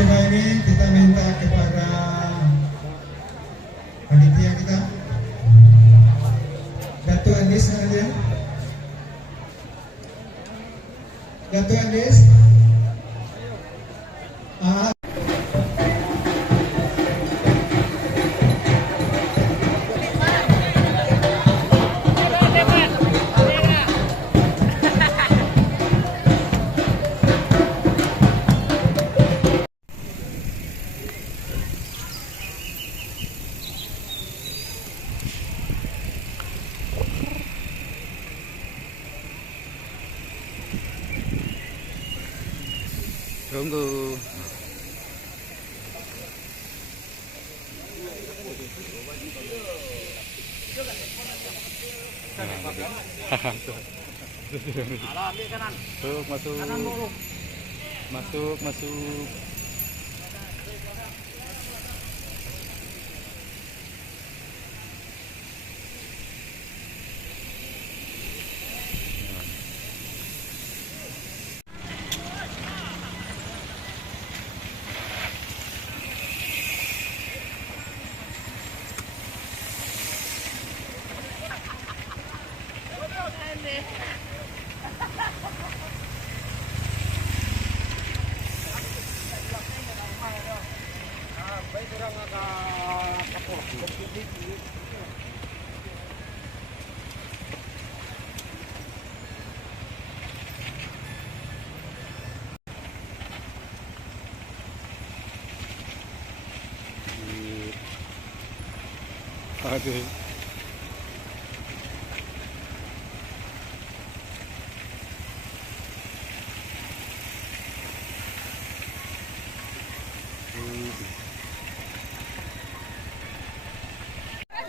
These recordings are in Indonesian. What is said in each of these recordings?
istimewa ini kita minta kepada panitia kita, Datuk Andis saja. Datuk Andis. Tunggu. Masuk, masuk. Masuk, masuk. Aduh.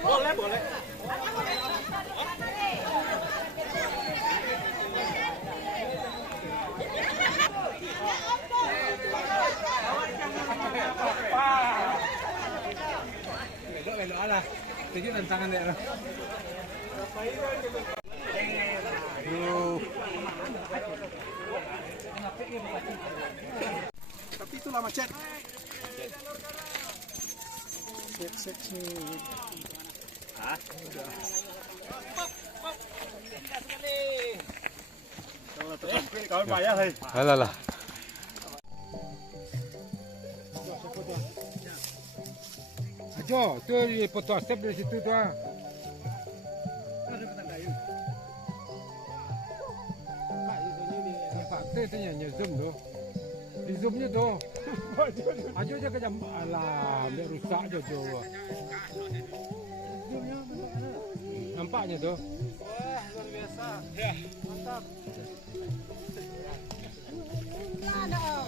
Boleh, boleh. Belok alah. Tunjuk tantangan dia. Tapi itulah macet. Set sini. Ah, udah. Kawan payah, hei. Alah. Ajo, tu potong step dari situ tu ah. Nampak tu nyanyi zoom tu. Di zoomnya tu. Ajo je kejam. Alah, dia rusak je tu. Nampaknya tu. Wah, luar biasa. Ya, mantap.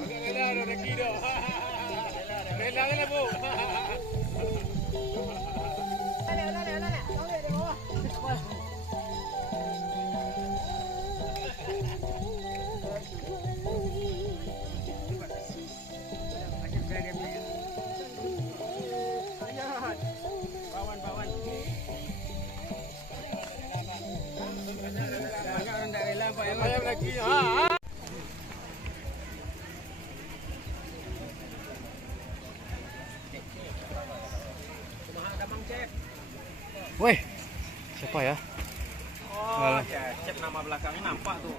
Rela ada rezeki dah. Rela bu. Bawan-bawan. Banyak orang tak rela payah lagi. Woi, siapa ya? Oh, cek nama belakangnya nampak tuh.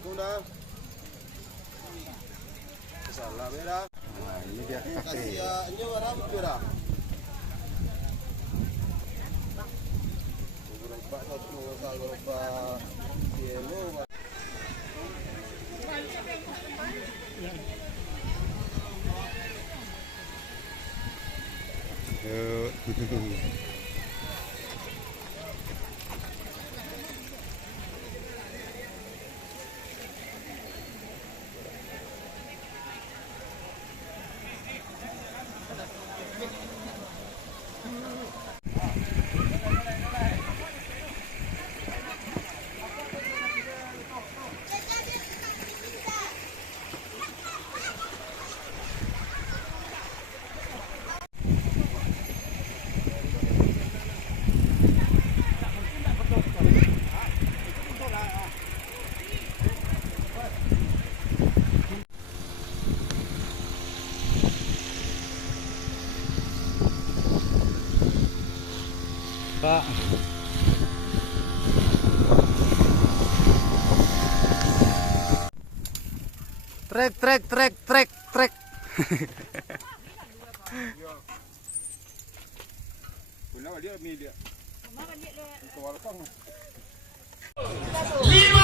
Itu dah. Salah beda. Nah, ini dia kafe. Kasih ya, ini orang beda. Berubah satu, berubah yellow. Yuk. Pak. Trek. Benar dia mi dia. Mana dia? Kewalkang. 5